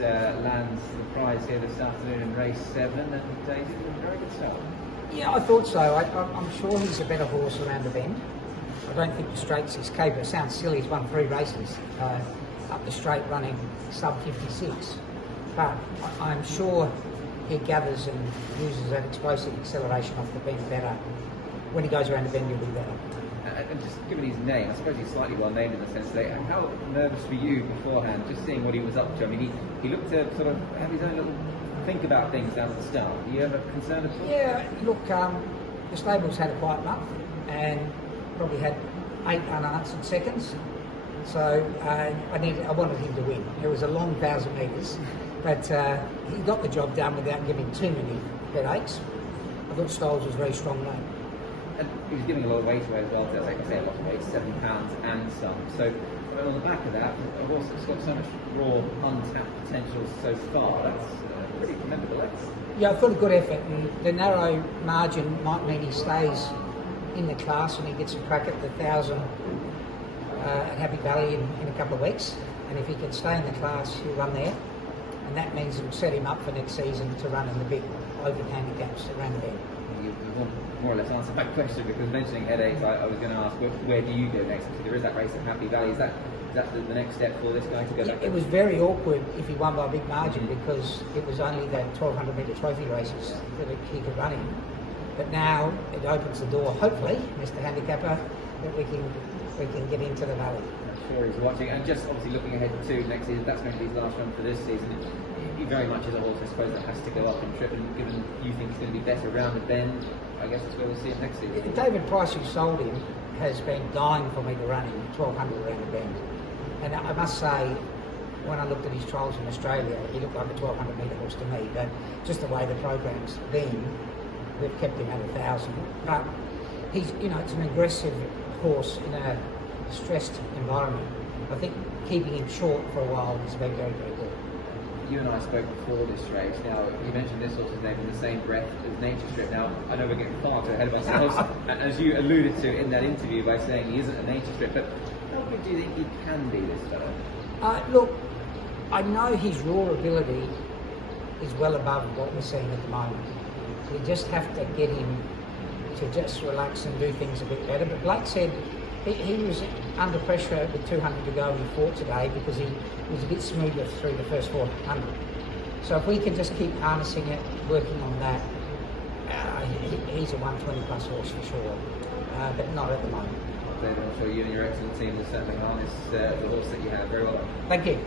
lands the prize here this afternoon in race 7, and he did a very good start. Yeah, I thought so. I'm sure he's a better horse around the bend. I don't think the straight's his caper. It sounds silly, he's won 3 races up the straight running sub 56. But I'm sure he gathers and uses that explosive acceleration off the bend better. When he goes around the bend, he'll be better. And just given his name, I suppose he's slightly well named in the sense that how nervous were you beforehand, just seeing what he was up to? I mean, he looked to sort of have his own little think about things down at the start. Are you ever concerned at all? Yeah, look, the stable's had a quiet month and probably had 8 unanswered seconds. So I wanted him to win. It was a long 1,000 metres, but he got the job done without giving too many headaches. I thought Stoles was very strong though. And he was giving a lot of weight away as well, like I say, a lot of weight, 7 pounds and some. So on the back of that, a horse that's got so much raw, untapped potential so far, that's pretty commendable. Yeah, I thought a good effort, and the narrow margin might mean he stays in the class and he gets a crack at the 1,000 at Happy Valley in a couple of weeks. And if he can stay in the class, he'll run there. And that means it will set him up for next season to run in the big open handicaps around the bend. You more or less answered that question, because mentioning headaches, I was going to ask, where do you go next? Because there is that race at Happy Valley. Is that the next step for this guy to go back? It was very awkward if he won by a big margin, because it was only the 1,200 metre trophy races that he could run in. But now it opens the door, hopefully, Mr. Handicapper, that we can get into the valley. I'm sure he's watching, and just obviously looking ahead to next season. That's going to be his last run for this season. He very much is a horse, I suppose, that has to go up and trip, and given you think he's going to be better around the bend, I guess that's where we'll see him next season. David Price, who sold him, has been dying for me to run him 1,200 around the bend. And I must say, when I looked at his trials in Australia, he looked like a 1,200 metre horse to me. But just the way the program's been, we've kept him at 1,000. But he's, it's an aggressive horse in a stressed environment. I think keeping him short for a while has been very, very good. You and I spoke before this race. Now, you mentioned this horse's name in the same breath as Nature Strip. Now, I know we're getting far too ahead of ourselves, as you alluded to in that interview by saying he isn't a Nature Strip, but how good do you think he can be, this fellow? Look, I know his raw ability is well above what we're seeing at the moment. We just have to get him to just relax and do things a bit better. But Blake said he was under pressure with 200 to go and he fought today because he was a bit smoother through the first 400. So if we can just keep harnessing it, working on that, he's a 120 plus horse for sure, but not at the moment. David, I'm sure you and your excellent team will certainly harness the horse that you have very well. Thank you.